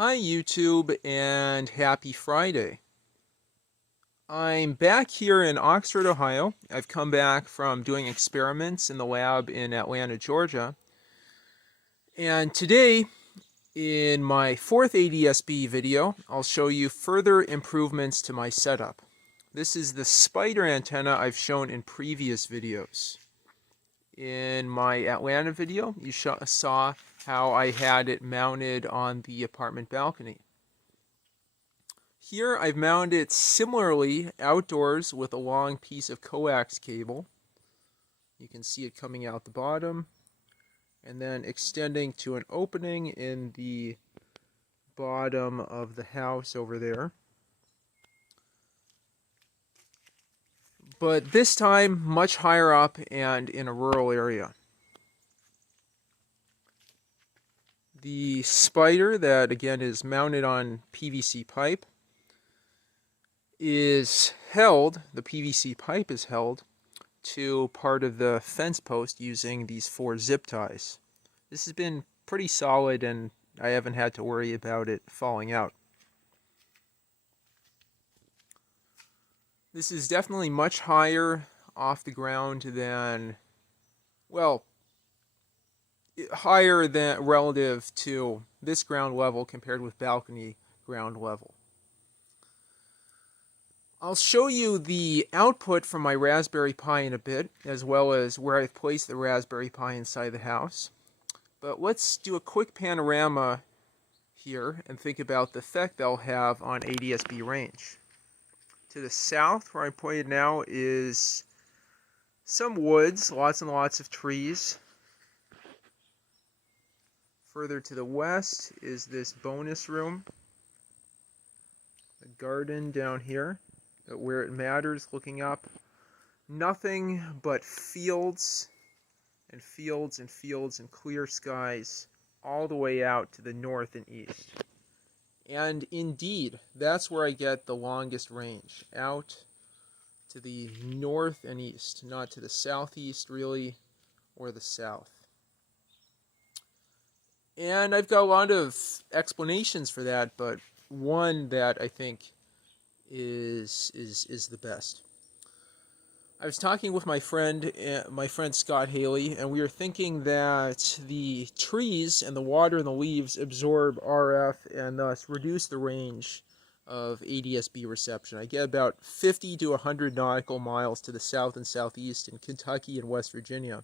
Hi YouTube and happy Friday. I'm back here in Oxford, Ohio. I've come back from doing experiments in the lab in Atlanta, Georgia. And today, in my fourth ADS-B video, I'll show you further improvements to my setup. This is the spider antenna I've shown in previous videos. In my Atlanta video, you saw how I had it mounted on the apartment balcony. Here I've mounted it similarly outdoors with a long piece of coax cable. You can see it coming out the bottom and then extending to an opening in the bottom of the house over there. But this time much higher up and in a rural area. The spider that again is mounted on PVC pipe is held, the PVC pipe is held to part of the fence post using these 4 zip ties. This has been pretty solid and I haven't had to worry about it falling out. This is definitely much higher off the ground than, well, higher than relative to this ground level compared with balcony ground level. I'll show you the output from my Raspberry Pi in a bit, as well as where I've placed the Raspberry Pi inside the house. But let's do a quick panorama here and think about the effect they'll have on ADS-B range. To the south, where I'm pointed now, is some woods, lots and lots of trees. Further to the west is this bonus room, the garden down here. Where it matters, looking up, nothing but fields and fields and fields and clear skies all the way out to the north and east. And indeed, that's where I get the longest range, out to the north and east, not to the southeast really, or the south. And I've got a lot of explanations for that, but one that I think is the best. I was talking with my friend Scott Haley, and we were thinking that the trees and the water and the leaves absorb RF and thus reduce the range of ADS-B reception. I get about 50 to 100 nautical miles to the south and southeast in Kentucky and West Virginia.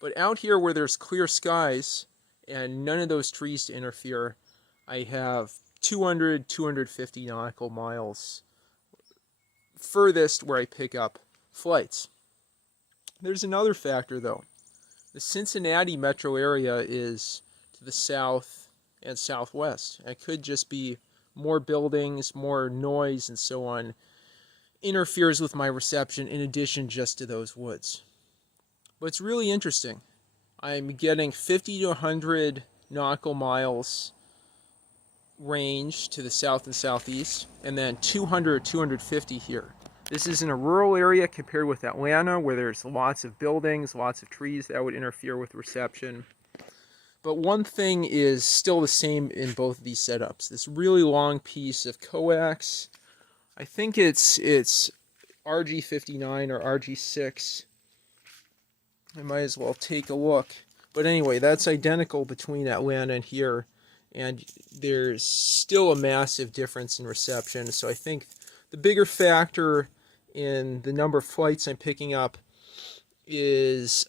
But out here where there's clear skies and none of those trees to interfere, I have 200, 250 nautical miles furthest where I pick up flights. There's another factor though. The Cincinnati metro area is to the south and southwest. It could just be more buildings, more noise and so on interferes with my reception in addition just to those woods. But it's really interesting. I'm getting 50 to 100 nautical miles range to the south and southeast, and then 200, 250 here. This is in a rural area compared with Atlanta, where there's lots of buildings, lots of trees that would interfere with reception. But one thing is still the same in both of these setups. This really long piece of coax, I think it's RG59 or RG6. I might as well take a look. But anyway, that's identical between Atlanta and here. And there's still a massive difference in reception. So I think the bigger factor in the number of flights I'm picking up is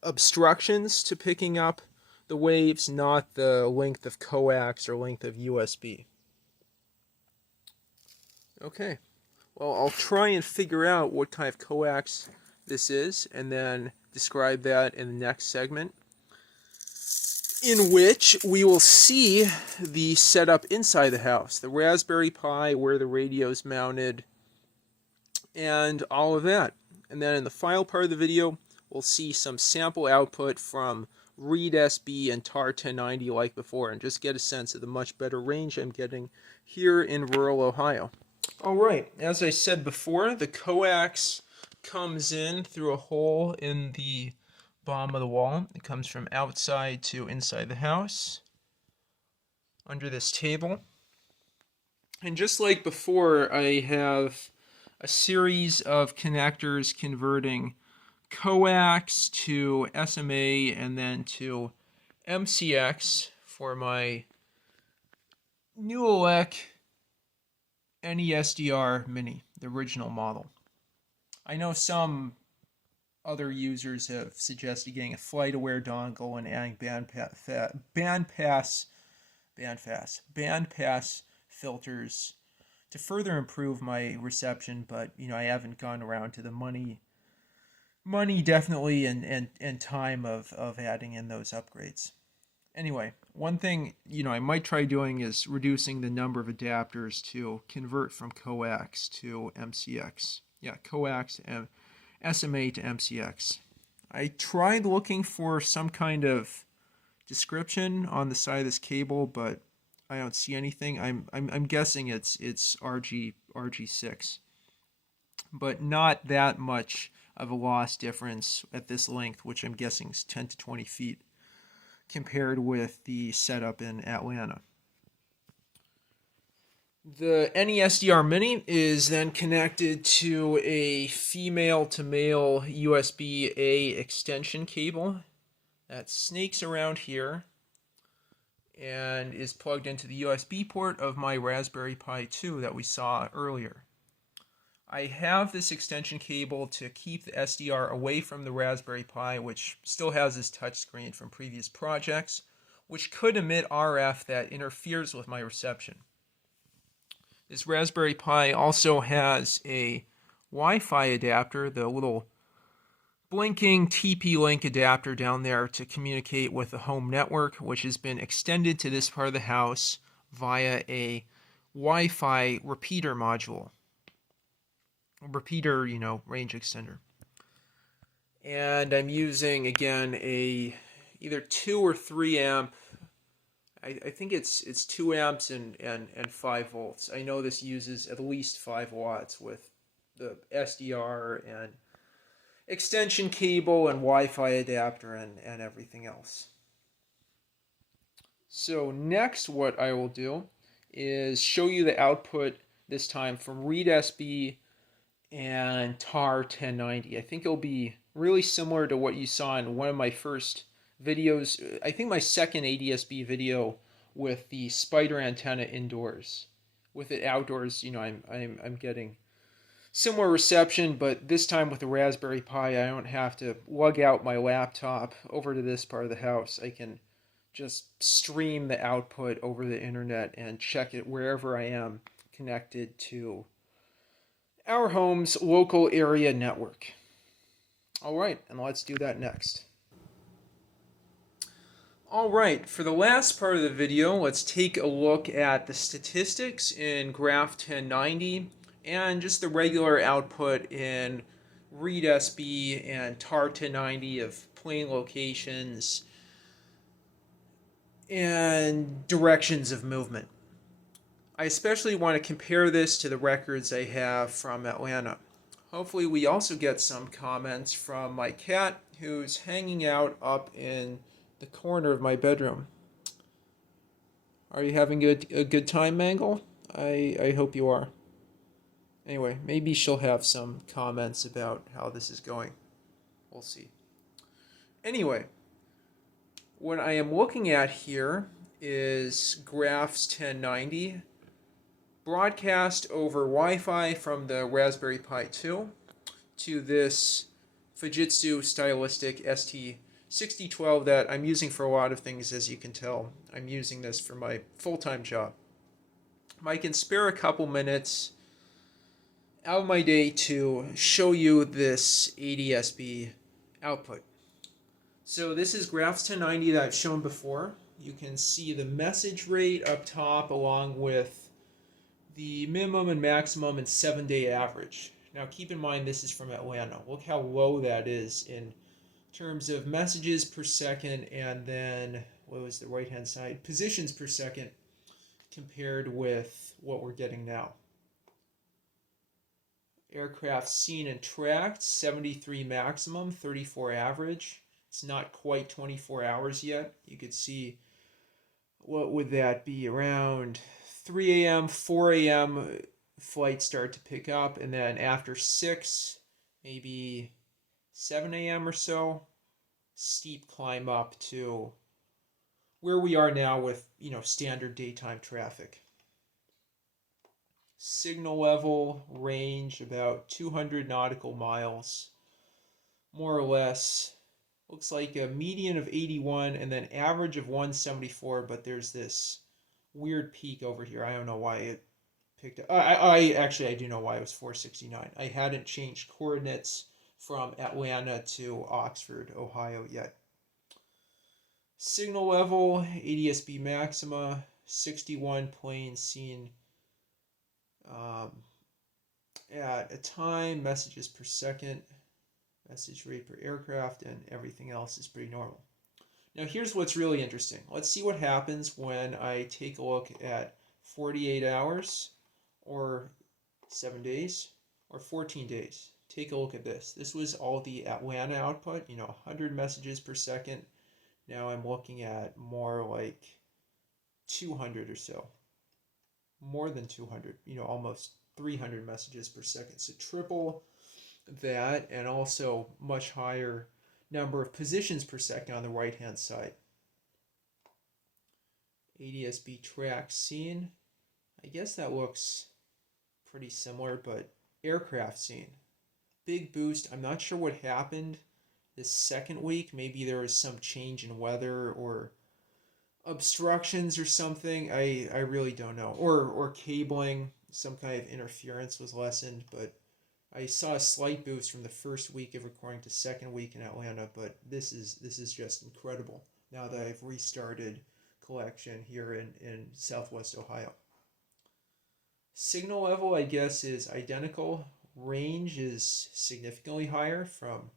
obstructions to picking up the waves, not the length of coax or length of USB. Okay, well, I'll try and figure out what kind of coax this is and then describe that in the next segment, in which we will see the setup inside the house, the Raspberry Pi, where the radio's mounted, and all of that. And then in the final part of the video, we'll see some sample output from Read SB and TAR 1090 like before, and just get a sense of the much better range I'm getting here in rural Ohio. Alright, as I said before, the coax comes in through a hole in the bottom of the wall. It comes from outside to inside the house. under this table. And just like before, I have a series of connectors converting coax to SMA and then to MCX for my Newelec NESDR Mini, the original model. I know some other users have suggested getting a flight-aware dongle and adding band pass filters to further improve my reception, but I haven't gone around to the money definitely and time of adding in those upgrades. Anyway, one thing I might try doing is reducing the number of adapters to convert from coax to MCX. Yeah, coax and SMA to MCX. I tried looking for some kind of description on the side of this cable, but I don't see anything. I'm guessing it's RG6, but not that much of a loss difference at this length, which I'm guessing is 10 to 20 feet, compared with the setup in Atlanta. The NESDR Mini is then connected to a female to male USB-A extension cable that snakes around here and is plugged into the USB port of my Raspberry Pi 2 that we saw earlier. I have this extension cable to keep the SDR away from the Raspberry Pi, which still has this touchscreen from previous projects, which could emit RF that interferes with my reception. This Raspberry Pi also has a Wi-Fi adapter, the little blinking TP-Link adapter down there to communicate with the home network, which has been extended to this part of the house via a Wi-Fi repeater module. Repeater, range extender. And I'm using, again, a either 2 or 3 amp. I think it's 2 amps and 5 volts. I know this uses at least 5 watts with the SDR and extension cable and Wi-Fi adapter and everything else. So next what I will do is show you the output this time from ReadSB and TAR 1090. I think it'll be really similar to what you saw in one of my first videos. I think my second ADSB video with the spider antenna indoors. With it outdoors, I'm getting similar reception, but this time with the Raspberry Pi, I don't have to lug out my laptop over to this part of the house. I can just stream the output over the internet and check it wherever I am connected to our home's local area network. All right, and let's do that next. All right, for the last part of the video, let's take a look at the statistics in Graph 1090 and just the regular output in ReadSB and TAR 1090 of plane locations and directions of movement. I especially want to compare this to the records I have from Atlanta. Hopefully we also get some comments from my cat who's hanging out up in the corner of my bedroom. Are you having a good time, Mangle? I hope you are. Anyway, maybe she'll have some comments about how this is going. We'll see. Anyway, what I am looking at here is Graphs 1090 broadcast over Wi-Fi from the Raspberry Pi 2 to this Fujitsu Stylistic ST6012 that I'm using for a lot of things, as you can tell. I'm using this for my full-time job. I can spare a couple minutes out of my day to show you this ADSB output. So this is Graphs 1090 that I've shown before. You can see the message rate up top along with the minimum and maximum and 7-day average. Now keep in mind this is from Atlanta. Look how low that is in terms of messages per second, and then what was the right hand side? Positions per second compared with what we're getting now. Aircraft seen and tracked, 73 maximum, 34 average. It's not quite 24 hours yet. You could see what would that be? Around 3 a.m., 4 a.m., flights start to pick up, and then after 6, maybe 7 a.m. or so, steep climb up to where we are now with, standard daytime traffic. Signal level range about 200 nautical miles, more or less. Looks like a median of 81 and then average of 174, but there's this weird peak over here. I don't know why it picked up. I do know why it was 469. I hadn't changed coordinates from Atlanta to Oxford, Ohio yet. Signal level, ADS-B maxima, 61 planes seen at a time, messages per second, message rate per aircraft, and everything else is pretty normal. Now here's what's really interesting. Let's see what happens when I take a look at 48 hours or 7 days or 14 days. Take a look at this. This was all the Atlanta output, 100 messages per second. Now I'm looking at more like 200 or so. More than 200, almost 300 messages per second. So triple that, and also much higher number of positions per second on the right hand side. ADS-B track seen. I guess that looks pretty similar, but aircraft seen. Big boost. I'm not sure what happened this second week. Maybe there was some change in weather or obstructions or something. I really don't know. Or cabling, some kind of interference was lessened, but I saw a slight boost from the first week of recording to second week in Atlanta, but this is just incredible now that I've restarted collection here in Southwest Ohio. Signal level, I guess, is identical. Range is significantly higher from,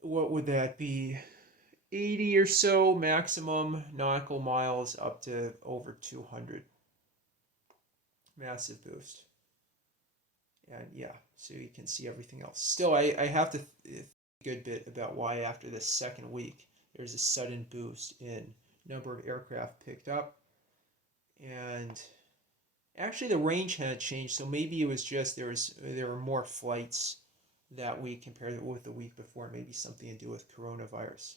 what would that be, 80 or so maximum nautical miles up to over 200. Massive boost. And yeah, so you can see everything else. Still, I have to think a good bit about why after this second week there's a sudden boost in number of aircraft picked up. And actually the range had changed, so maybe it was just there were more flights that week compared with the week before, maybe something to do with coronavirus.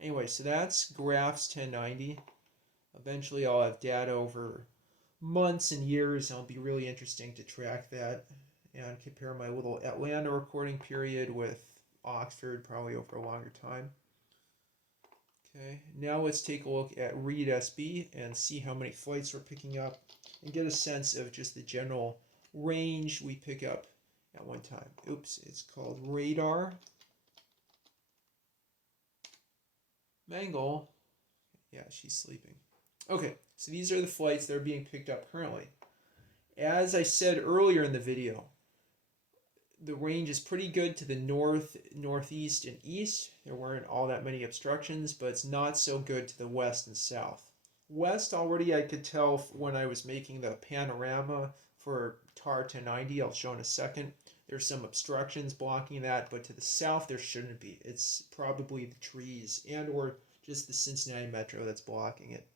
Anyway, so that's graphs 1090. Eventually I'll have data over months and years, and it'll be really interesting to track that and compare my little Atlanta recording period with Oxford, probably over a longer time. Okay, now let's take a look at read SB and see how many flights we're picking up and get a sense of just the general range we pick up at one time. Oops, it's called radar. Mangle. Yeah, she's sleeping. Okay, so these are the flights that are being picked up currently. As I said earlier in the video, the range is pretty good to the north, northeast, and east. There weren't all that many obstructions, but it's not so good to the west and south. West already I could tell when I was making the panorama for TAR 1090, I'll show in a second. There's some obstructions blocking that, but to the south there shouldn't be. It's probably the trees and or just the Cincinnati Metro that's blocking it.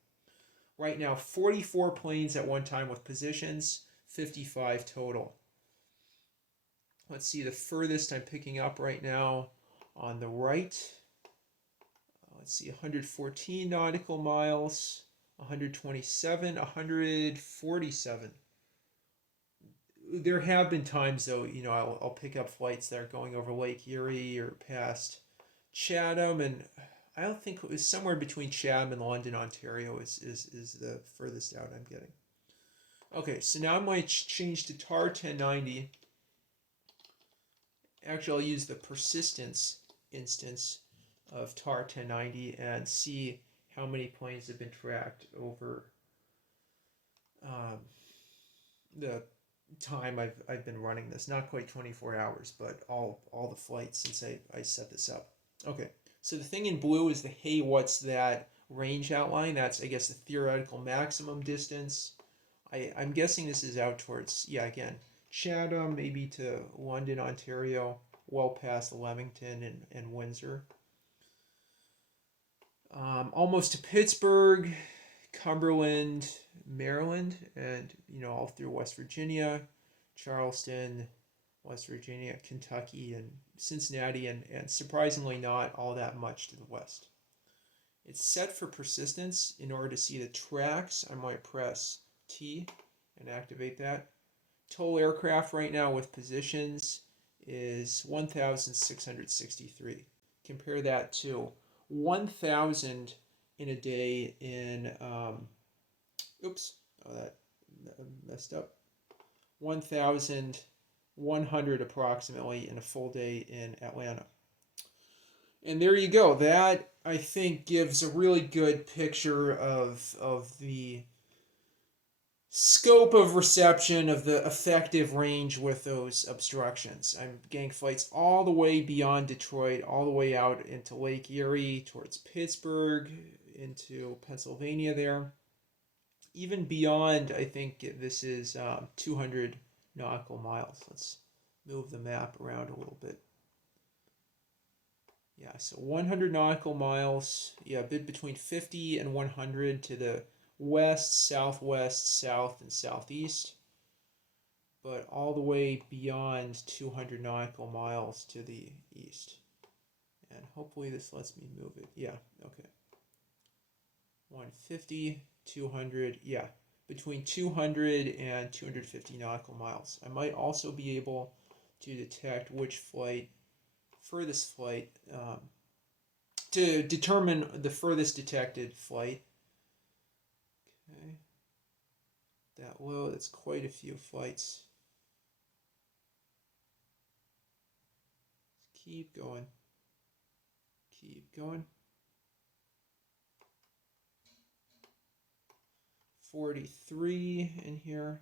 Right now, 44 planes at one time with positions, 55 total. Let's see the furthest I'm picking up right now on the right. Let's see, 114 nautical miles, 127, 147. There have been times though, I'll pick up flights that are going over Lake Erie or past Chatham, and I don't think it was somewhere between Chatham and London, Ontario is the furthest out I'm getting. Okay, so now I'm going to change to TAR 1090. Actually, I'll use the persistence instance of TAR 1090 and see how many planes have been tracked over the time I've been running this. Not quite 24 hours, but all the flights since I set this up. Okay, so the thing in blue is the hey, what's that range outline? That's, I guess, the theoretical maximum distance. I'm guessing this is out towards, yeah, again, Chatham, maybe to London, Ontario, well past Leamington and Windsor. almost to Pittsburgh, Cumberland, Maryland, and all through West Virginia, Charleston, West Virginia, Kentucky, and Cincinnati, and surprisingly not all that much to the west. It's set for persistence. In order to see the tracks, I might press T and activate that. Total aircraft right now with positions is 1,663. Compare that to 1,000 in a day in, oops, oh, that messed up. 1,100 approximately in a full day in Atlanta. And there you go. That, I think, gives a really good picture of the scope of reception, of the effective range with those obstructions. I'm getting flights all the way beyond Detroit, all the way out into Lake Erie, towards Pittsburgh, into Pennsylvania there. Even beyond, I think this is 200 nautical miles. Let's move the map around a little bit. Yeah, so 100 nautical miles, yeah, a bit between 50 and 100 to the west, southwest, south, and southeast, but all the way beyond 200 nautical miles to the east. And hopefully this lets me move it. Yeah, okay. 150, 200, yeah, between 200 and 250 nautical miles. I might also be able to detect which flight, furthest flight, to determine the furthest detected flight. Okay, that low, that's quite a few flights. Keep going. Keep going. 43 in here.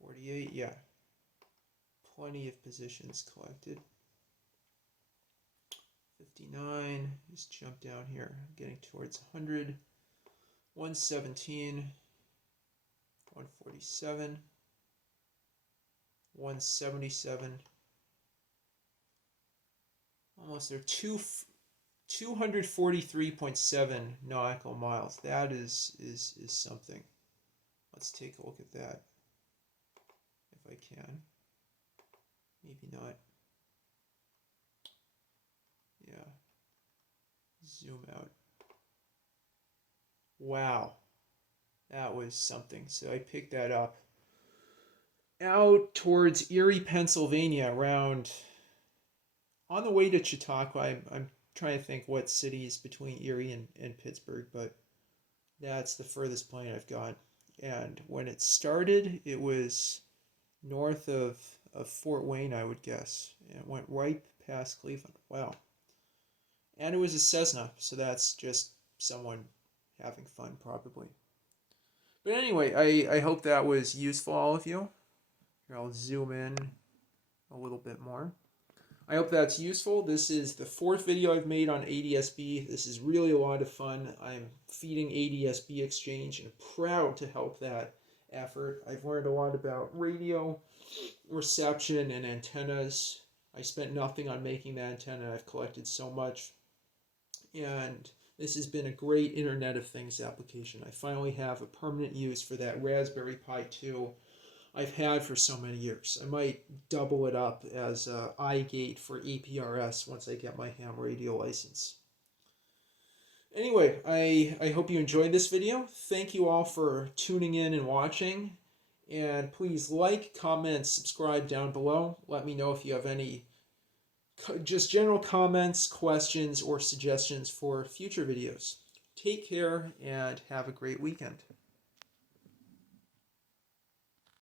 48, yeah. Plenty of positions collected. 59, just jump down here, getting towards 100. 117, 147, 177. Almost there. 243.7 nautical miles. That is something. Let's take a look at that if I can. Maybe not. Yeah. Zoom out. Wow. That was something. So I picked that up out towards Erie, Pennsylvania, around on the way to Chautauqua. I'm trying to think what cities between Erie and Pittsburgh, but that's the furthest plane I've got. And when it started, it was north of Fort Wayne, I would guess. And it went right past Cleveland. Wow. And it was a Cessna, so that's just someone having fun, probably. But anyway, I hope that was useful, all of you. Here, I'll zoom in a little bit more. I hope that's useful. This is the 4th video I've made on ADS-B. This is really a lot of fun. I'm feeding ADS-B Exchange and proud to help that effort. I've learned a lot about radio reception and antennas. I spent nothing on making the antenna. I've collected so much. And this has been a great Internet of Things application. I finally have a permanent use for that Raspberry Pi 2 I've had for so many years. I might double it up as a iGate for APRS once I get my ham radio license. Anyway, I hope you enjoyed this video. Thank you all for tuning in and watching. And please like, comment, subscribe down below. Let me know if you have any just general comments, questions, or suggestions for future videos. Take care and have a great weekend.